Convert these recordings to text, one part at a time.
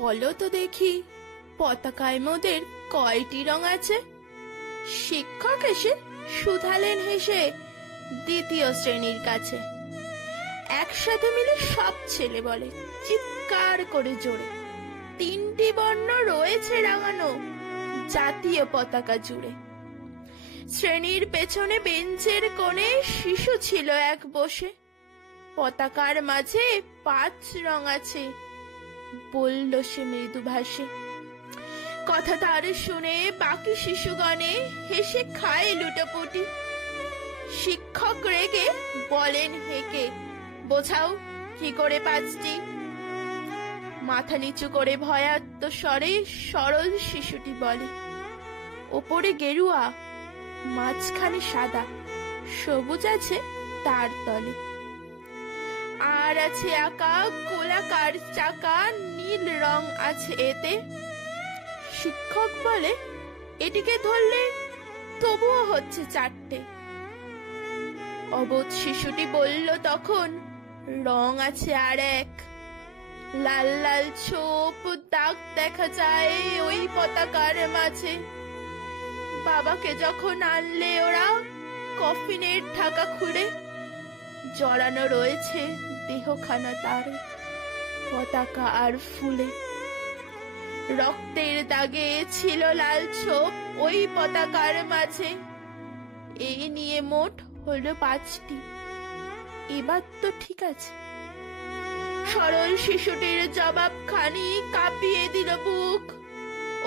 বলো তো দেখি, পতাকায় মোদের কয়টি রং আছে? শিক্ষক এসে শুধালেন হেসে দ্বিতীয় শ্রেণীর কাছে। একসাথে মিলে সব ছেলে বলে চিৎকার করে জোরে, তিনটি বর্ণ রয়েছে রাঙানো জাতীয় পতাকা জুড়ে। শ্রেণীর পেছনে বেঞ্চের কোণে শিশু ছিল এক বসে, পতাকার মাঝে 5 রং আছে বলল সে মৃদু ভাষে। কথা তার শুনে বাকি শিশুগণে হেসে খায় লুটোপুটি। শিক্ষক রেগে বলেন হেকে, বোঝাও কি করে 5টি। মাথা নিচু করে ভয়ার্ত স্বরে সরল শিশুটি বলে, ওপরে গেরুয়া, মাঝখানে সাদা, সবুজ আছে তার তলে, আর আছে আঁকা গোলাকার চাকা, নীল রং আছে এতে। শিক্ষক বলে, এটিকে ধরলে তবুও হচ্ছে 4টে। অবোধ শিশুটি বলল তখন, রং আছে আর এক, লাল লাল ছোপ দাগ দেখা যায় ওই পতাকার মাঝে। বাবাকে যখন আনলে ওরা কফিনের ঢাকা খুলে, জড়ানো রয়েছে দেহখানা তার পতাকা আর ফুলে। রক্তের দাগে ছিল লাল ছোপ ওই পতাকার মাঝে। এই নিয়ে মোট হলো 5টি, এবার তো ঠিক আছে। সরল শিশুটির জবাব খানি কাঁপিয়ে দিল বুক,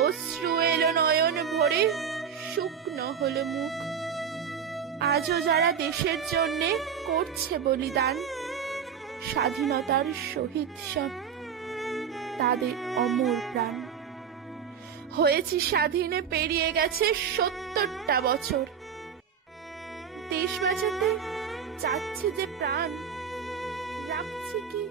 অশ্রু এলো নয়ন ভরে, শুকনো হলো মুখ। আজও যারা দেশের জন্যে করছে বলিদান, স্বাধীনতার শহীদ সব তাদের অমর প্রাণ। হয়েছে স্বাধীনে, পেরিয়ে গেছে 70টা বছর, দেশ বাঁচাতে যাচ্ছে যে প্রাণ, রাখছে কি